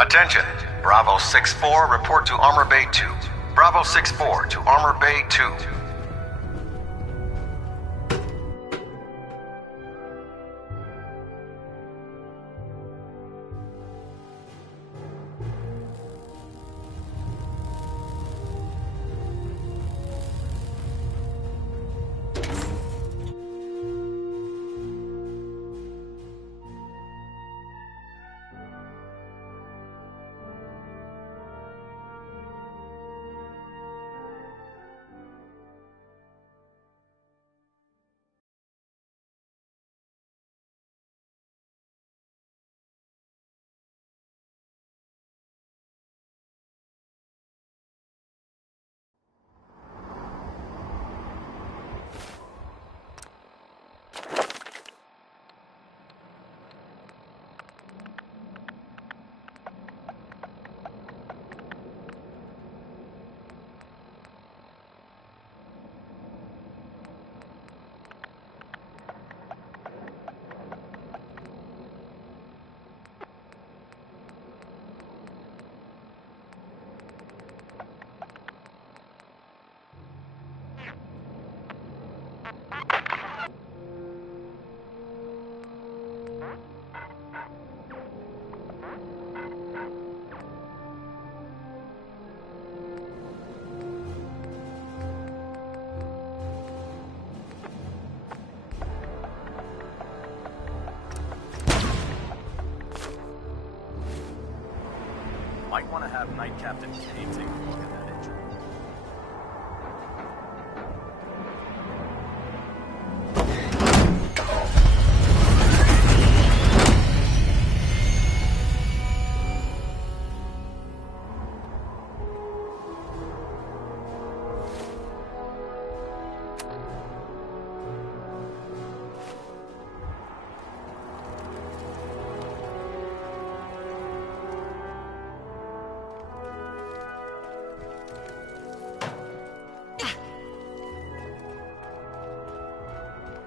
Attention. Bravo 6-4, report to Armor Bay 2. Bravo 6-4 to Armor Bay 2. Might want to have Night Captain K take a look at that injury.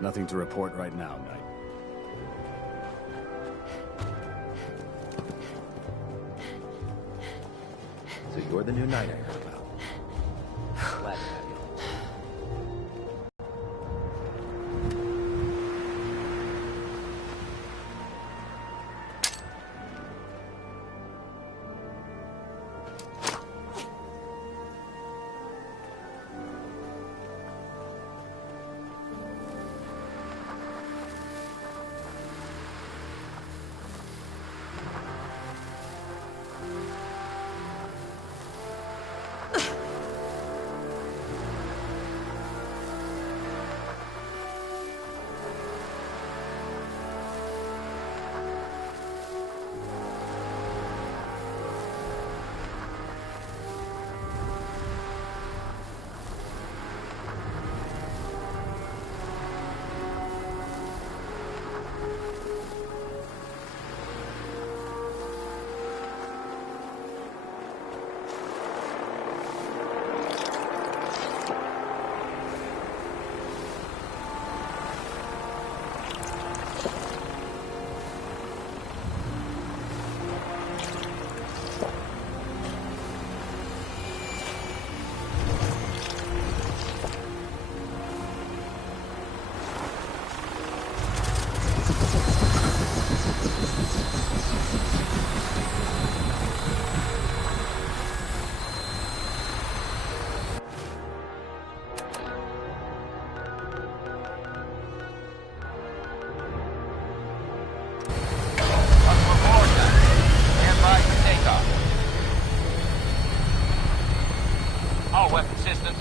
Nothing to report right now, Knight. So you're the new Knight I heard about. Glad to have you.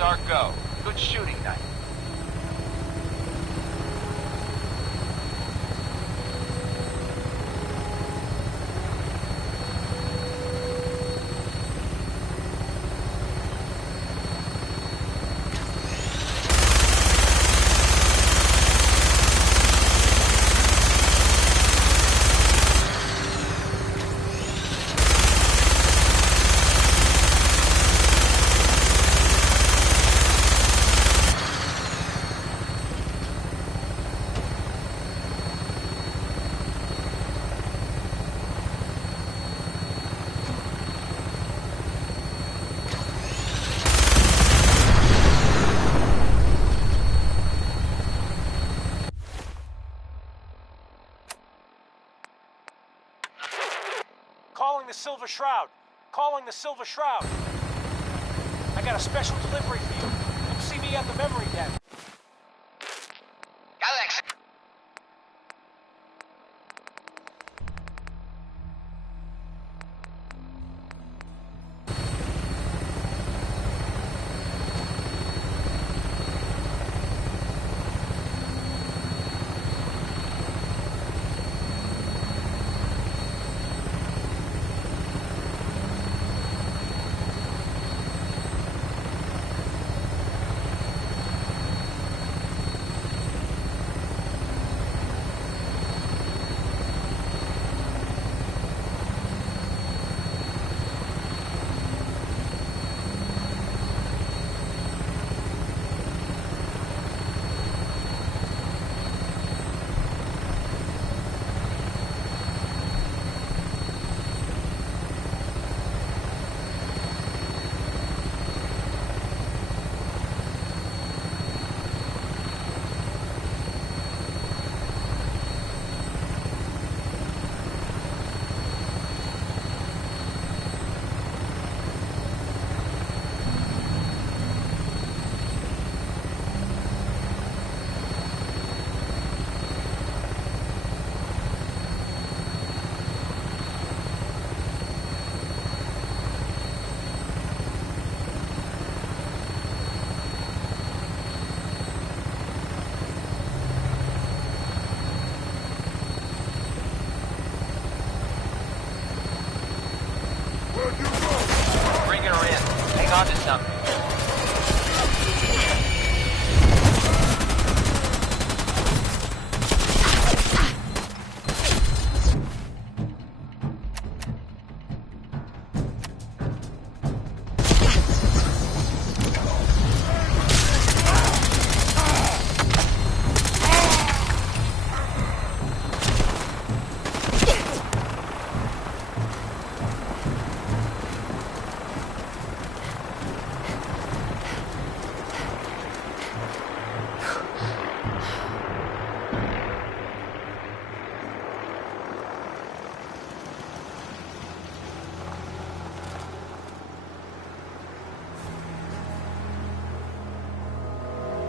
Our go. Good shooting, Knight. Silver Shroud. Calling the Silver Shroud. I got a special delivery for you. Come see me at the memory den. Alex! Bring her in. Hang on to something.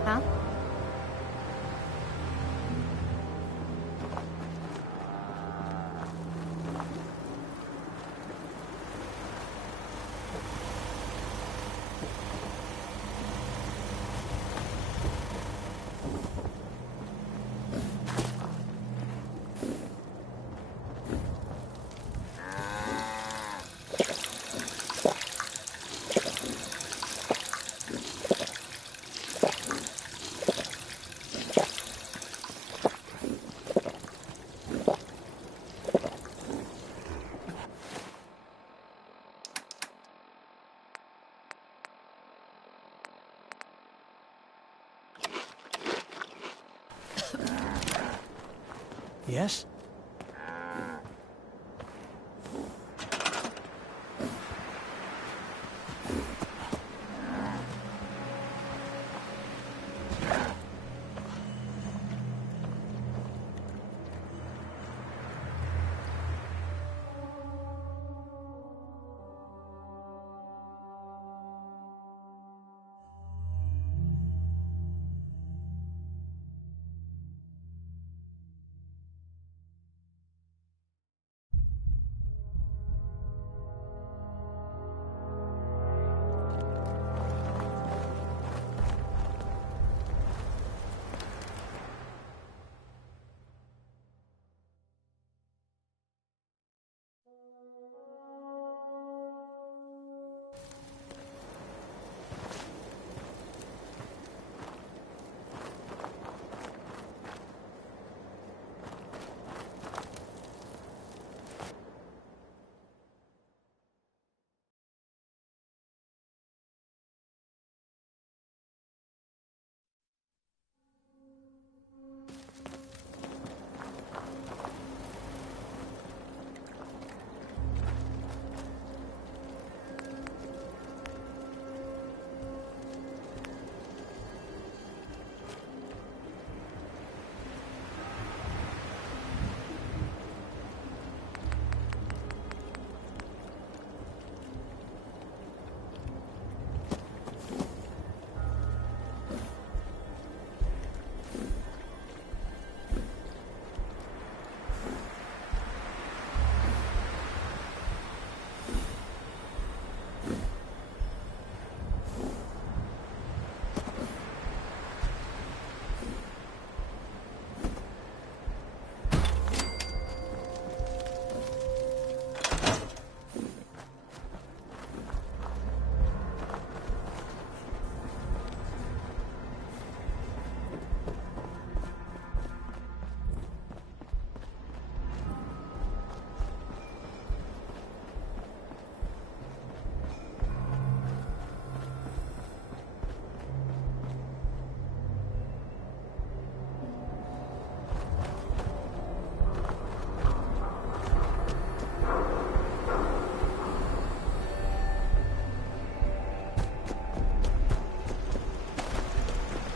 Huh? Yes?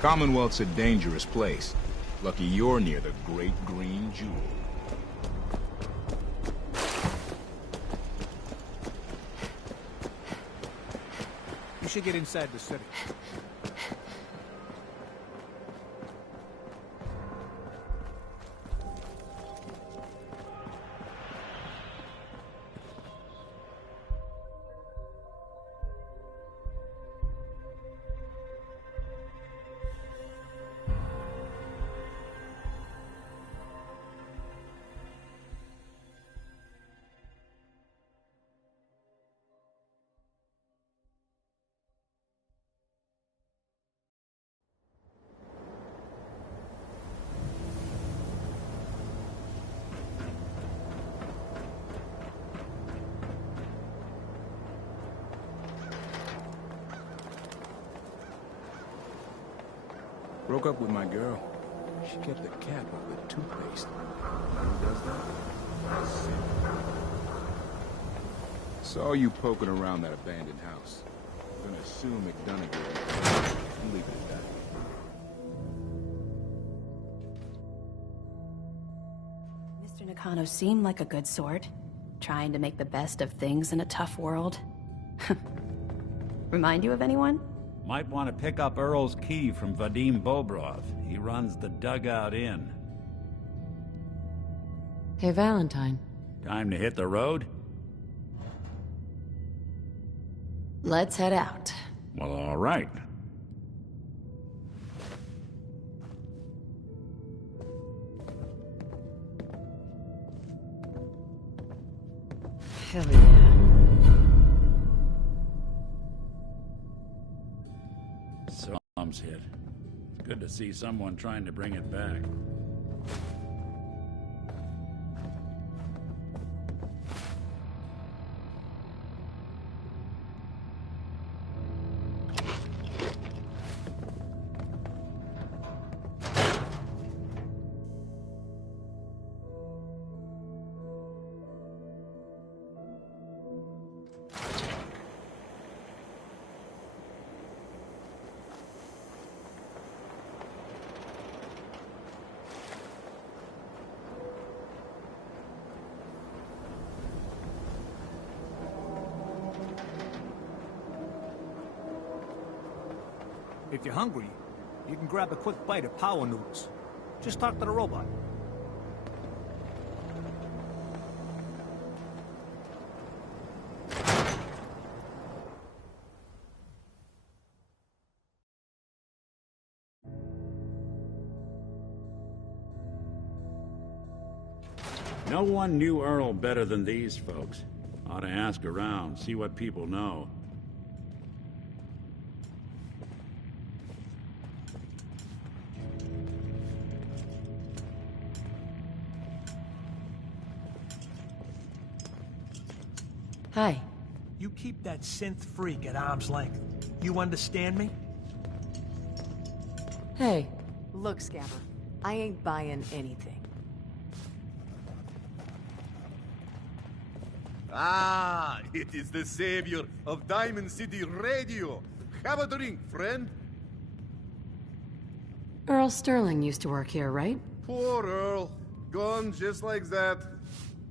Commonwealth's a dangerous place. Lucky you're near the Great Green Jewel. You should get inside the city. Broke up with my girl. She kept the cap up with toothpaste. Who does that? Sid. Saw you poking around that abandoned house. I'm gonna assume McDonough and leave it at that. Mr. Nakano seemed like a good sort, trying to make the best of things in a tough world. Remind you of anyone? Might want to pick up Earl's key from Vadim Bobrov. He runs the Dugout Inn. Hey, Valentine. Time to hit the road? Let's head out. Well, all right. Hell yeah. Som's hit. It's good to see someone trying to bring it back. If you're hungry, you can grab a quick bite of power noodles. Just talk to the robot. No one knew Earl better than these folks. Ought to ask around, see what people know. Hi. You keep that synth freak at arm's length. You understand me? Hey. Look, Scammer, I ain't buying anything. Ah, it is the savior of Diamond City Radio. Have a drink, friend. Earl Sterling used to work here, right? Poor Earl. Gone just like that.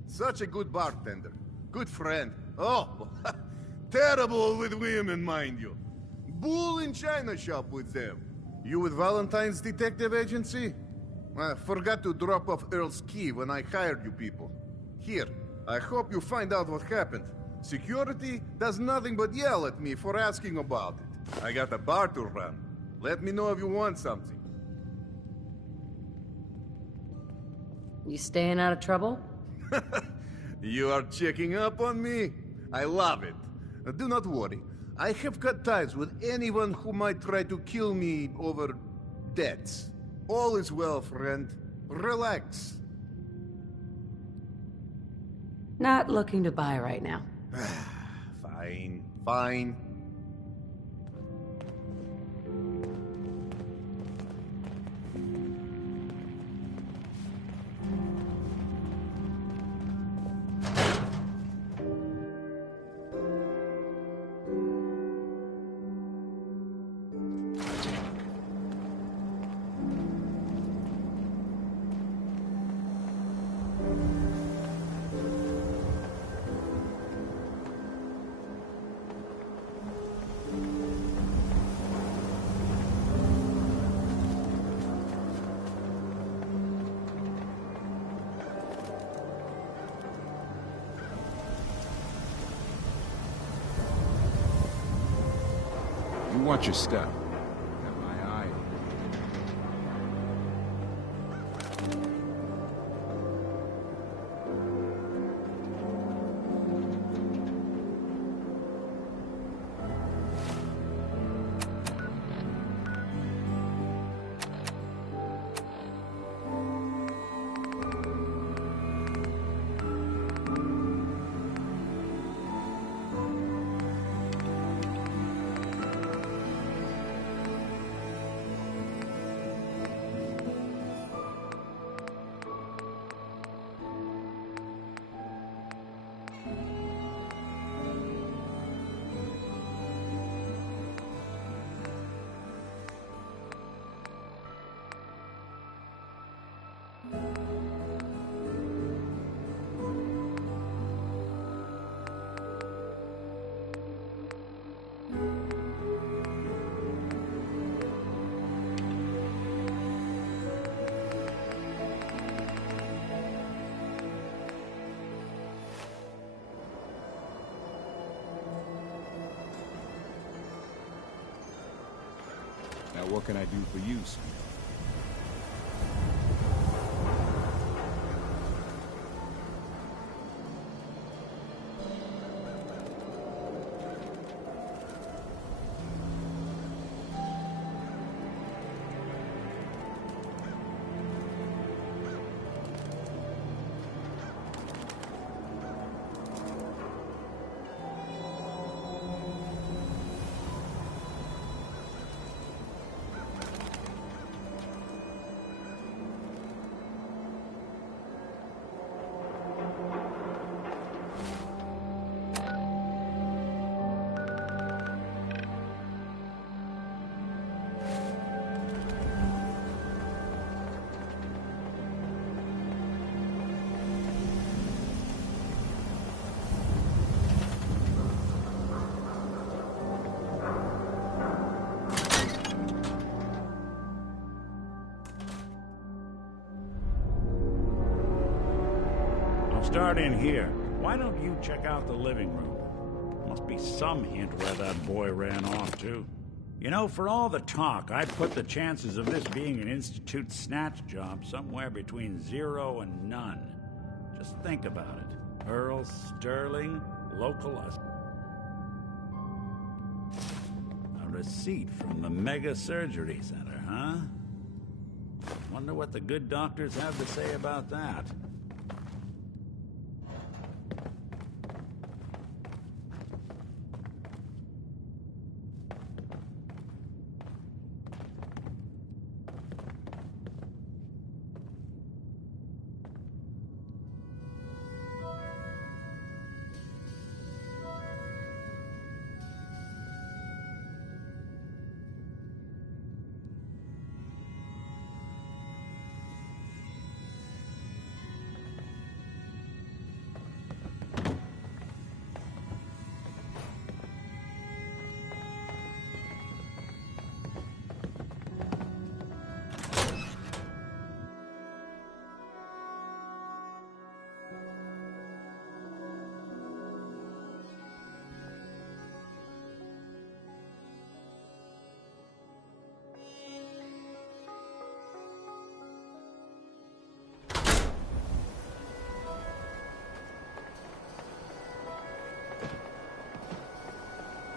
Such a good bartender. Good friend. Oh, terrible with women, mind you. Bull in china shop with them. You with Valentine's detective agency? I forgot to drop off Earl's key when I hired you people. Here, I hope you find out what happened. Security does nothing but yell at me for asking about it. I got a bar to run. Let me know if you want something. You staying out of trouble? You are checking up on me? I love it. Do not worry. I have cut ties with anyone who might try to kill me over debts. All is well, friend. Relax. Not looking to buy right now. Fine, fine. You watch your step. Got my eye. Now what can I do for you, son? Start in here. Why don't you check out the living room? Must be some hint where that boy ran off to. You know, for all the talk, I'd put the chances of this being an Institute snatch job somewhere between 0 and none. Just think about it. Earl Sterling, local... A receipt from the Mega Surgery Center, huh? Wonder what the good doctors have to say about that.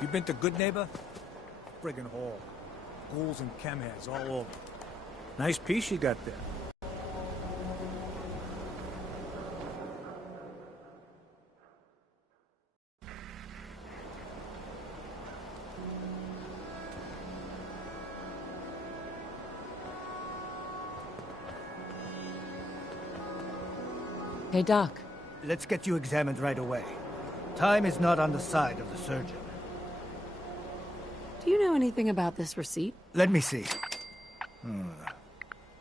You been to Good Neighbor? Friggin' hall. Ghouls and chemheads all over. Nice piece you got there. Hey, Doc. Let's get you examined right away. Time is not on the side of the surgeon. Do you know anything about this receipt? Let me see.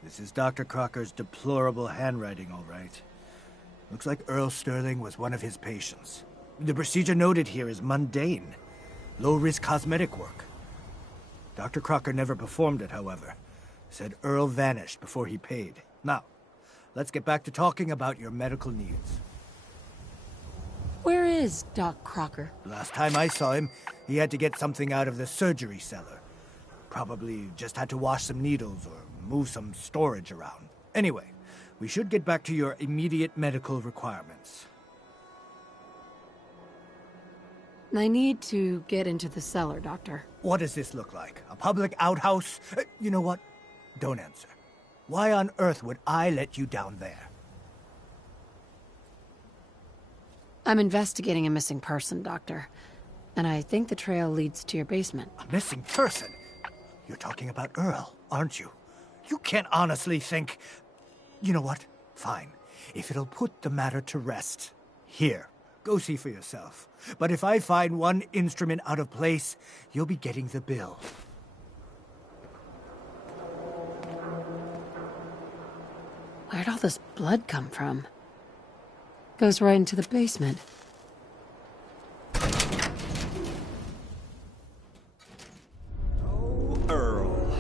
This is Dr. Crocker's deplorable handwriting, all right. Looks like Earl Sterling was one of his patients. The procedure noted here is mundane. Low-risk cosmetic work. Dr. Crocker never performed it, however. Said Earl vanished before he paid. Now, let's get back to talking about your medical needs. Where is Doc Crocker? Last time I saw him, he had to get something out of the surgery cellar. Probably just had to wash some needles or move some storage around. Anyway, we should get back to your immediate medical requirements. I need to get into the cellar, Doctor. What does this look like? A public outhouse? You know what? Don't answer. Why on earth would I let you down there? I'm investigating a missing person, Doctor. And I think the trail leads to your basement. A missing person? You're talking about Earl, aren't you? You can't honestly think... You know what? Fine. If it'll put the matter to rest. Here, go see for yourself. But if I find one instrument out of place, you'll be getting the bill. Where'd all this blood come from? Goes right into the basement. Oh, Earl.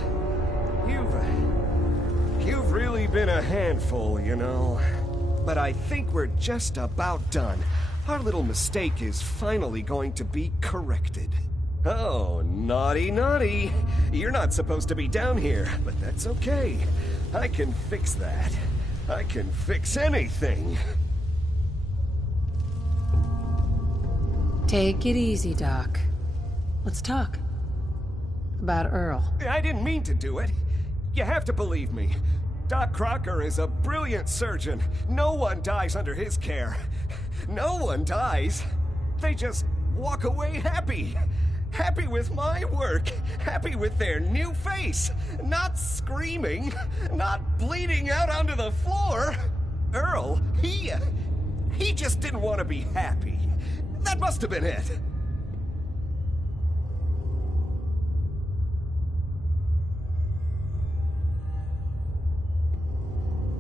You've really been a handful, you know. But I think we're just about done. Our little mistake is finally going to be corrected. Oh, naughty, naughty. You're not supposed to be down here, but that's okay. I can fix that. I can fix anything. Take it easy, Doc. Let's talk. About Earl. I didn't mean to do it. You have to believe me. Doc Crocker is a brilliant surgeon. No one dies under his care. No one dies. They just walk away happy. Happy with my work. Happy with their new face. Not screaming. Not bleeding out onto the floor. Earl, he just didn't want to be happy. That must have been it.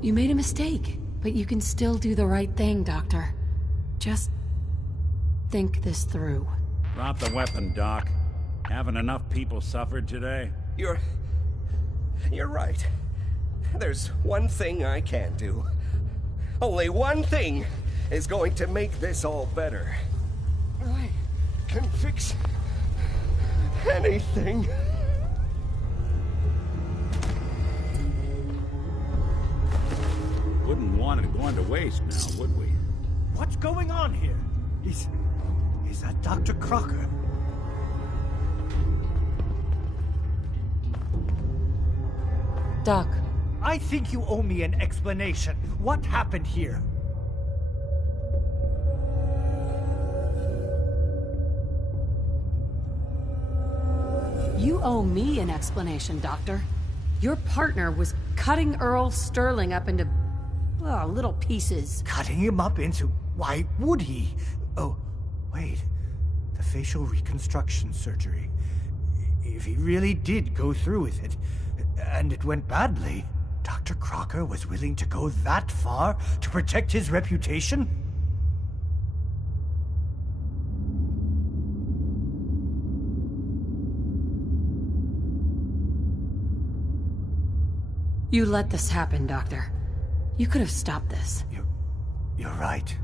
You made a mistake, but you can still do the right thing, Doctor. Just think this through. Drop the weapon, Doc. Haven't enough people suffered today? You're right. There's one thing I can do. Only one thing is going to make this all better. I can fix anything. Wouldn't want it going to waste now, would we? What's going on here? Is that Dr. Crocker? Doc. I think you owe me an explanation. What happened here? You owe me an explanation, Doctor. Your partner was cutting Earl Sterling up into, little pieces. Cutting him up into... Why would he? Oh, wait. The facial reconstruction surgery. If he really did go through with it, and it went badly, Dr. Crocker was willing to go that far to protect his reputation? You let this happen, Doctor. You could have stopped this. You're right.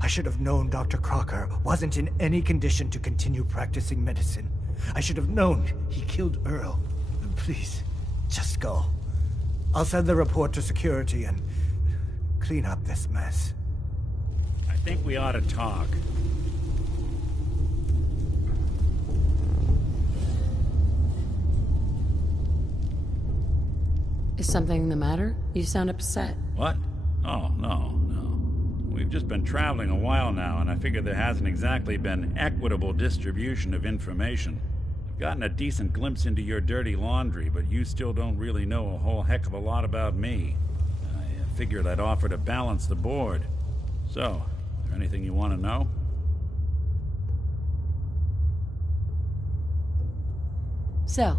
I should have known Dr. Crocker wasn't in any condition to continue practicing medicine. I should have known he killed Earl. Please, just go. I'll send the report to security and clean up this mess. I think we ought to talk. Is something the matter? You sound upset. What? Oh, no. We've just been traveling a while now, and I figure there hasn't exactly been equitable distribution of information. I've gotten a decent glimpse into your dirty laundry, but you still don't really know a whole heck of a lot about me. I figured I'd offer to balance the board. So, is there anything you want to know? So,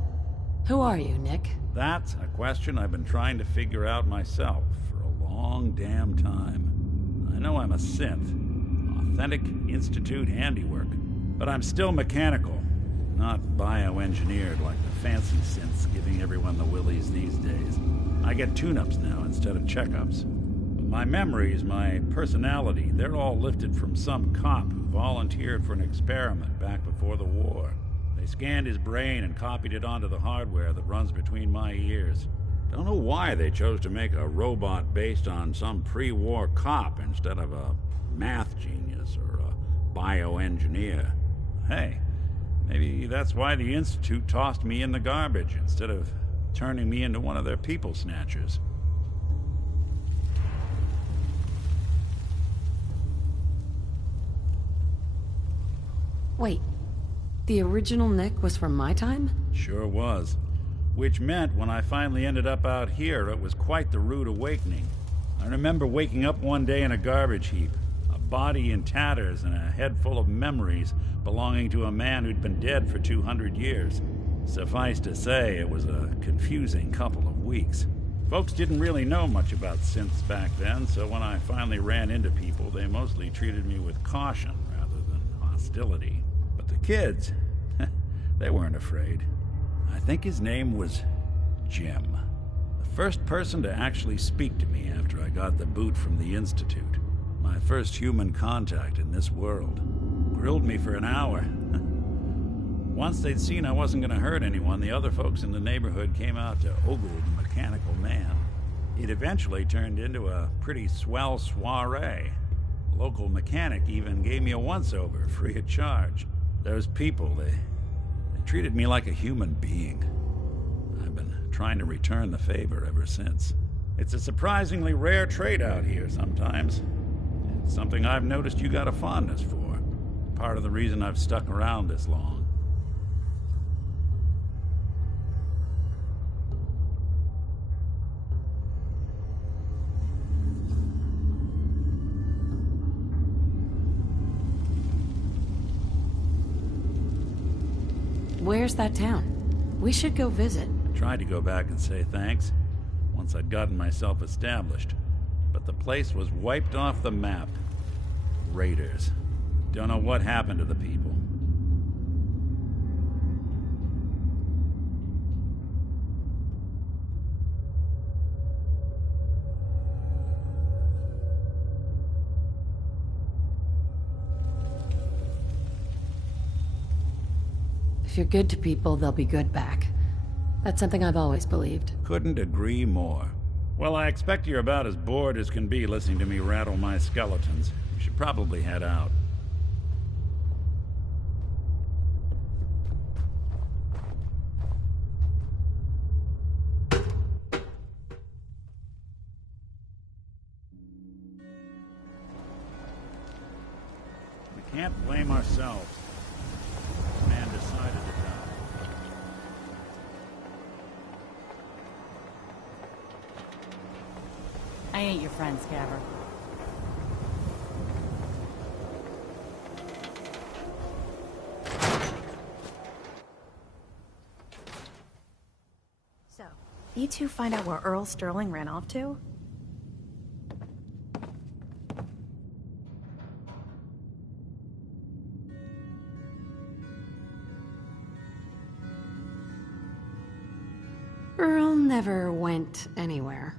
who are you, Nick? That's a question I've been trying to figure out myself for a long damn time. I know I'm a synth, authentic Institute handiwork, but I'm still mechanical, not bioengineered like the fancy synths giving everyone the willies these days. I get tune-ups now instead of checkups. But My memories, my personality, they're all lifted from some cop who volunteered for an experiment back before the war. They scanned his brain and copied it onto the hardware that runs between my ears. Don't know why they chose to make a robot based on some pre-war cop instead of a math genius or a bioengineer. Hey, maybe that's why the Institute tossed me in the garbage instead of turning me into one of their people snatchers. Wait, the original Nick was from my time? Sure was. Which meant when I finally ended up out here, it was quite the rude awakening. I remember waking up one day in a garbage heap, a body in tatters and a head full of memories belonging to a man who'd been dead for 200 years. Suffice to say, it was a confusing couple of weeks. Folks didn't really know much about synths back then, so when I finally ran into people, they mostly treated me with caution rather than hostility. But the kids, they weren't afraid. I think his name was Jim. The first person to actually speak to me after I got the boot from the Institute. My first human contact in this world. Grilled me for an hour. Once they'd seen I wasn't going to hurt anyone, the other folks in the neighborhood came out to ogle the mechanical man. It eventually turned into a pretty swell soiree. A local mechanic even gave me a once-over, free of charge. Those people, they treated me like a human being. I've been trying to return the favor ever since. It's a surprisingly rare trait out here sometimes. It's something I've noticed you got a fondness for. Part of the reason I've stuck around this long. Where's that town? We should go visit. I tried to go back and say thanks, once I'd gotten myself established. But the place was wiped off the map. Raiders. Don't know what happened to the people. If you're good to people, they'll be good back. That's something I've always believed. Couldn't agree more. Well, I expect you're about as bored as can be listening to me rattle my skeletons. We should probably head out. We can't blame ourselves. This man decided to die. I ain't your friend, Scaver. So, you two find out where Earl Sterling ran off to? Earl never went anywhere.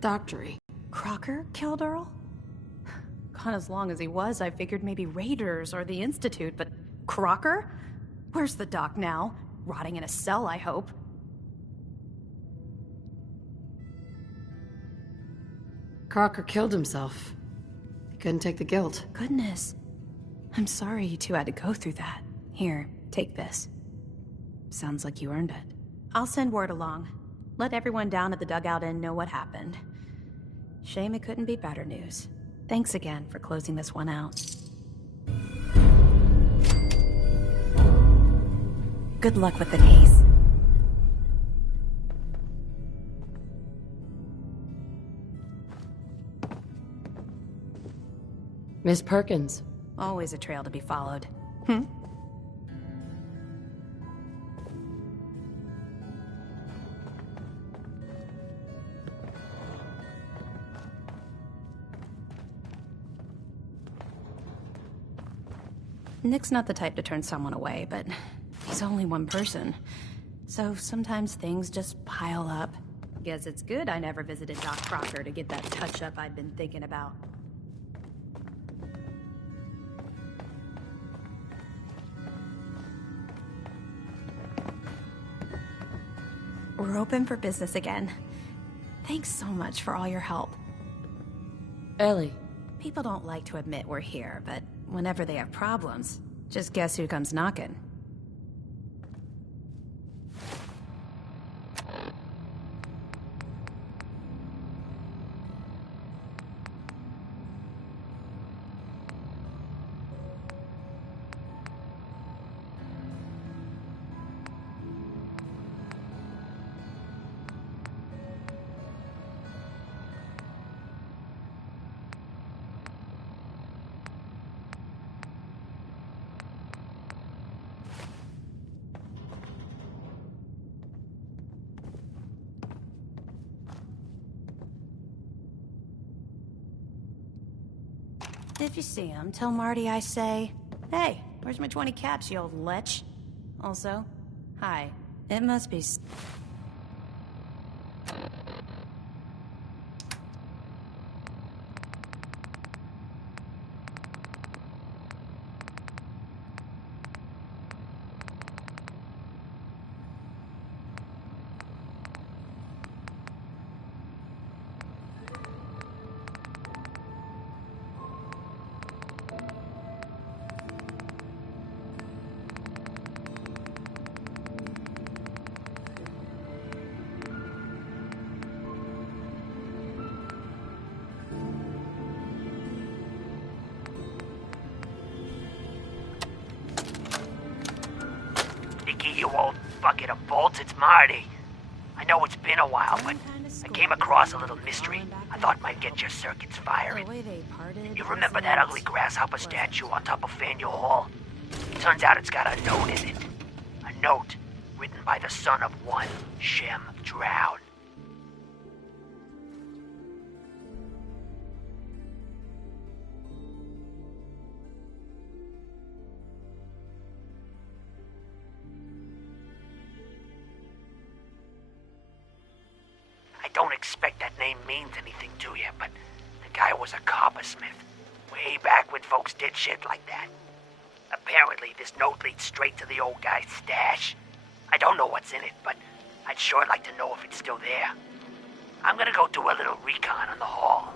Doctory. Crocker killed Earl? Gone as long as he was, I figured maybe Raiders or the Institute, but Crocker? Where's the doc now? Rotting in a cell, I hope. Crocker killed himself. He couldn't take the guilt. Goodness. I'm sorry you two had to go through that. Here, take this. Sounds like you earned it. I'll send word along. Let everyone down at the Dugout Inn know what happened. Shame it couldn't be better news. Thanks again for closing this one out. Good luck with the case. Miss Perkins. Always a trail to be followed. Nick's not the type to turn someone away, but he's only one person. So sometimes things just pile up. Guess it's good I never visited Doc Crocker to get that touch-up I'd been thinking about. We're open for business again. Thanks so much for all your help. Ellie. People don't like to admit we're here, but whenever they have problems, just guess who comes knocking. If you see him, tell Marty I say, "Hey, where's my 20 caps, you old lech?" Also, hi. It must be... You old bucket of bolts, it's Marty. I know it's been a while, but I came across a little mystery I thought might get your circuits firing. You remember that ugly grasshopper statue on top of Faneuil Hall? Turns out it's got a note in it. A note written by the son of one Shem Drown. I don't expect that name means anything to you, but the guy was a coppersmith. Way back when folks did shit like that. Apparently, this note leads straight to the old guy's stash. I don't know what's in it, but I'd sure like to know if it's still there. I'm gonna go do a little recon on the hall.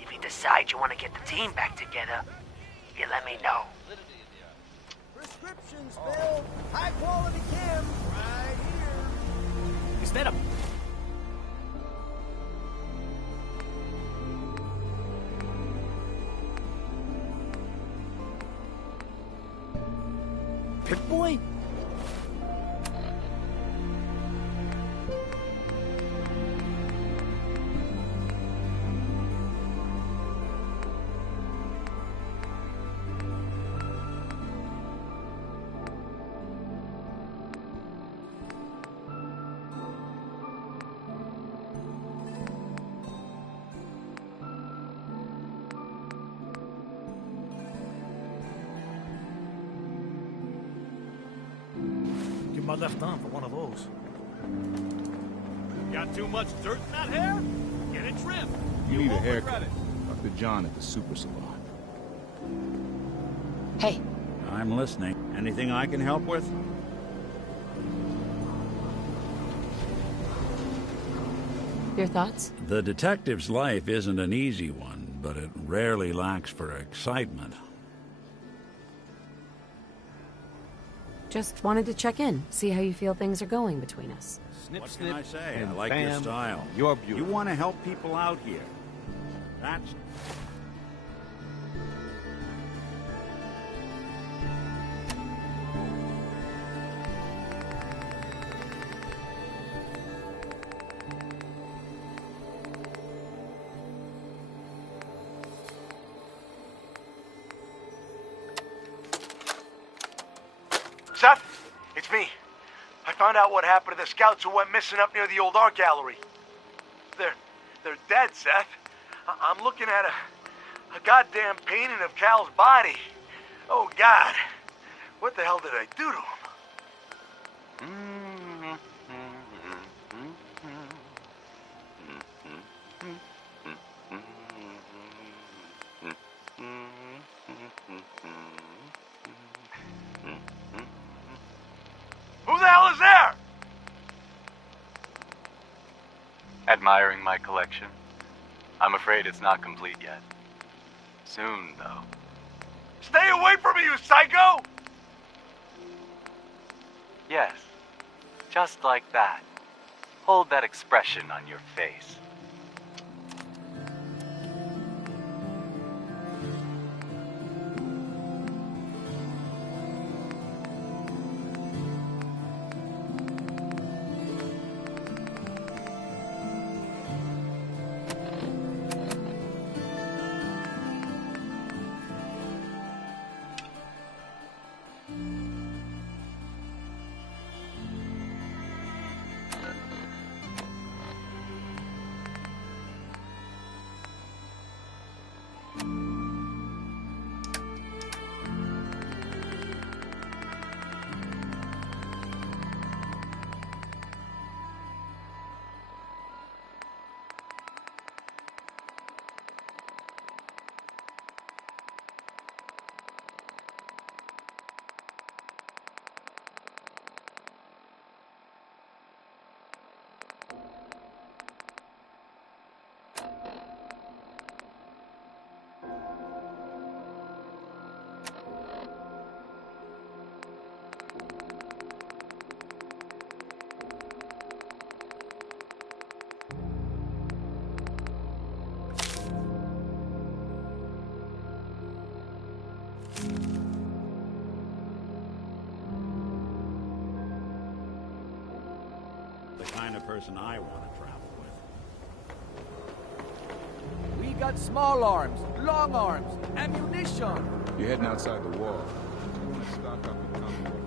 If you decide you want to get the team back together, you let me know. Prescriptions, Bill. High quality chem right here. Is that a... Pip-Boy? Give my left arm for one of those. Got too much dirt in that hair? Get it trimmed. You need a haircut. Dr. John at the Super Salon. Hey. I'm listening. Anything I can help with? Your thoughts? The detective's life isn't an easy one, but it rarely lacks for excitement. Just wanted to check in, see how you feel things are going between us. Snip, what can I say? And I like your bam, style. you're beautiful. You want to help people out here. That's... Seth, it's me. I found out what happened to the scouts who went missing up near the old art gallery. They're dead, Seth. I'm looking at a goddamn painting of Cal's body. Oh, God. What the hell did I do to him? the hell is there? Admiring my collection? I'm afraid it's not complete yet. Soon, though. Stay away from me, you psycho! Yes, just like that. Hold that expression on your face. The kind of person I want to travel with. We got small arms, long arms, ammunition. You're heading outside the wall. You want to stock up and come more.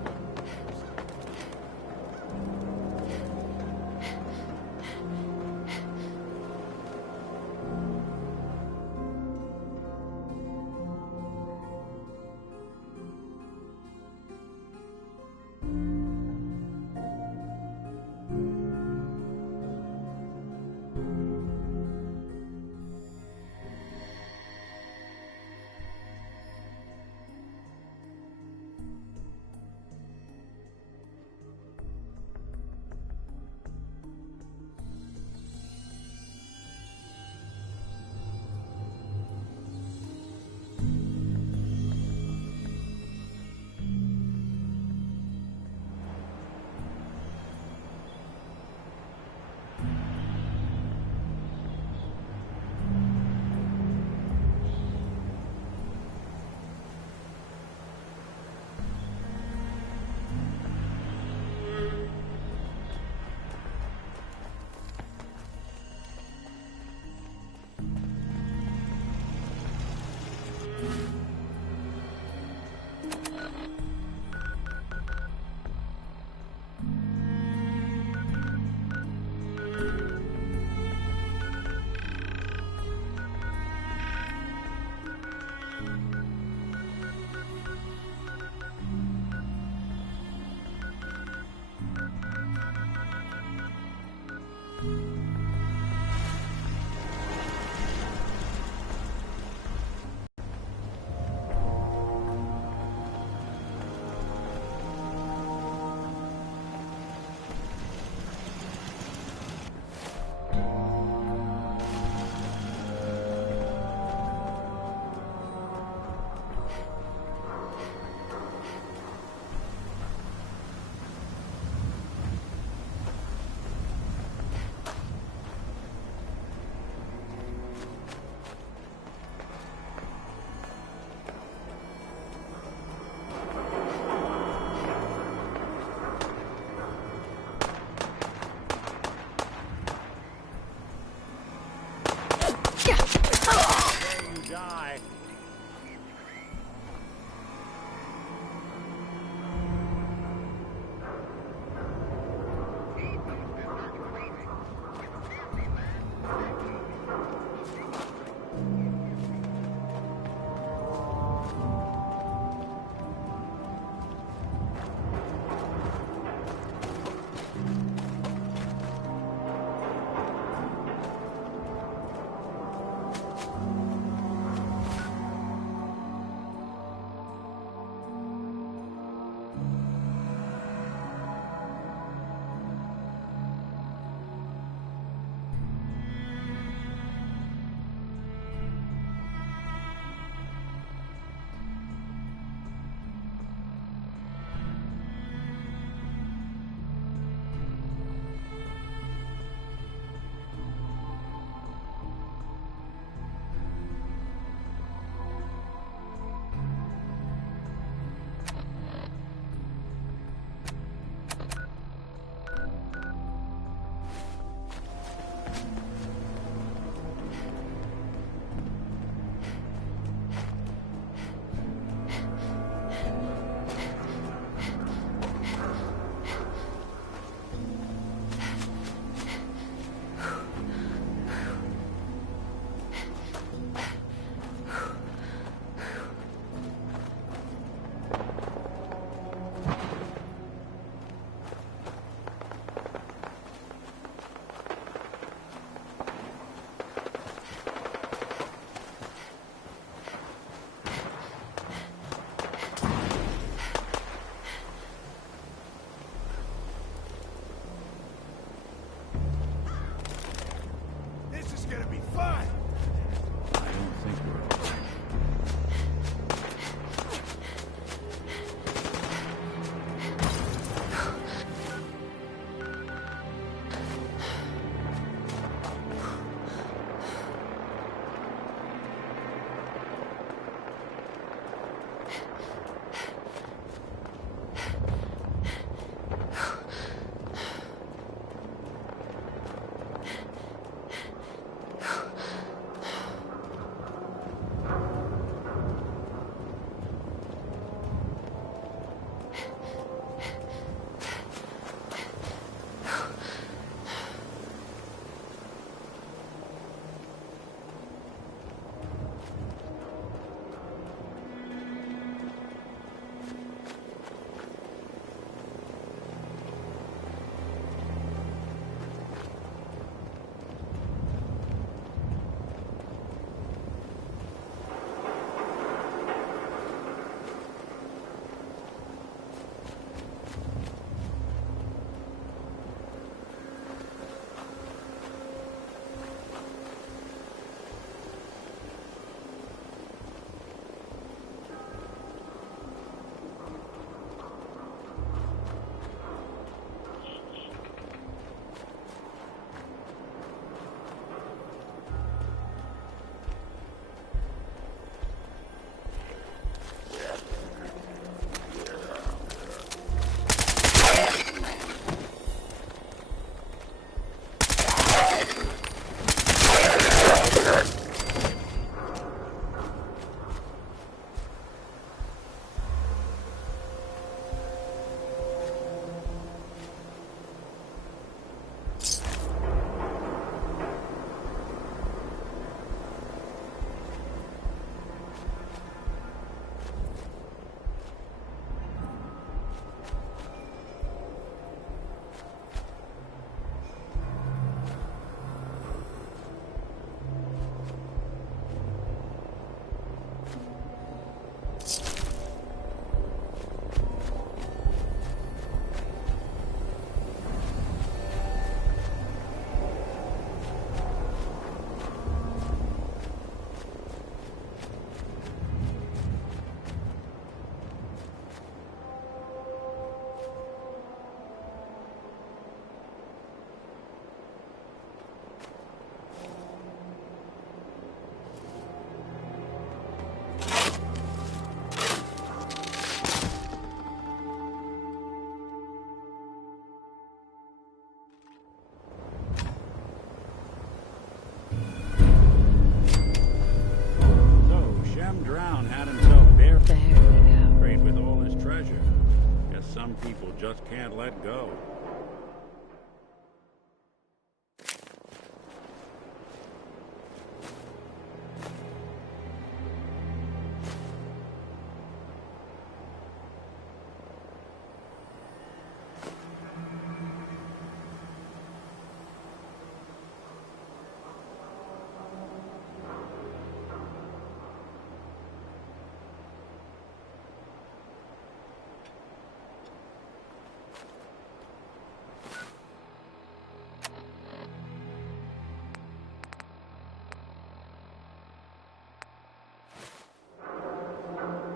some people just can't let go.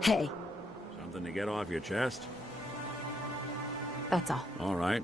Hey, Something to get off your chest? that's all. All right.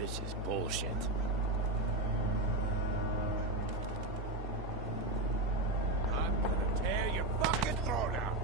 This is bullshit. I'm gonna tear your fucking throat out!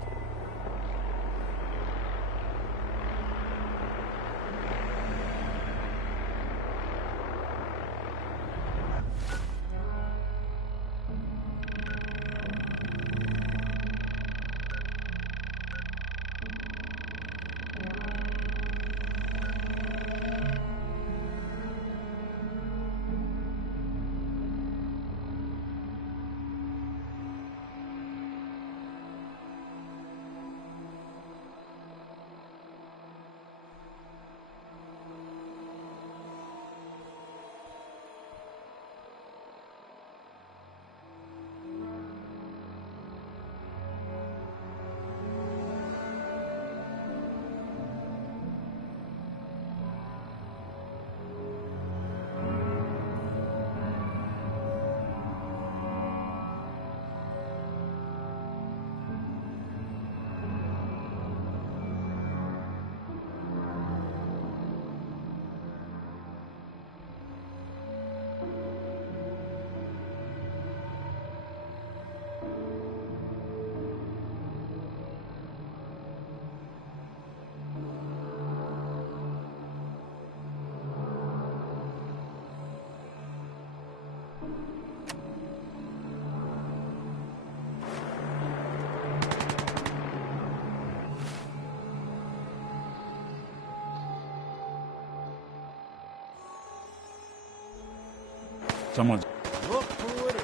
Someone's... Look who it is.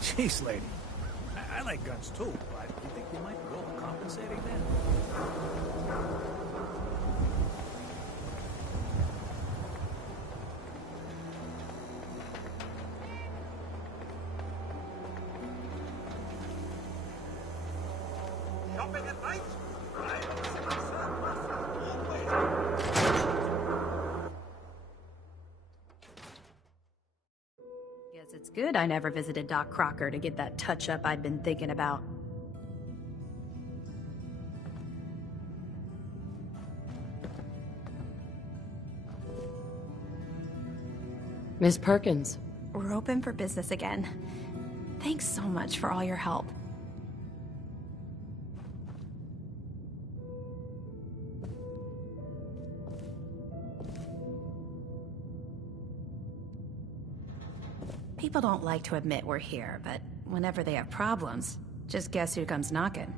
Jeez, lady. I like guns too, but you think they might be overcompensating then? Shopping at night? Guess it's good I never visited Doc Crocker to get that touch-up I'd been thinking about. Miss Perkins. We're open for business again. Thanks so much for all your help. People don't like to admit we're here, but whenever they have problems, just guess who comes knocking.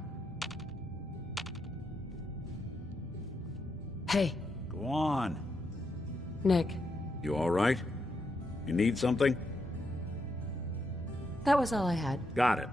Hey. Go on. Nick. You all right? You need something? That was all I had. Got it.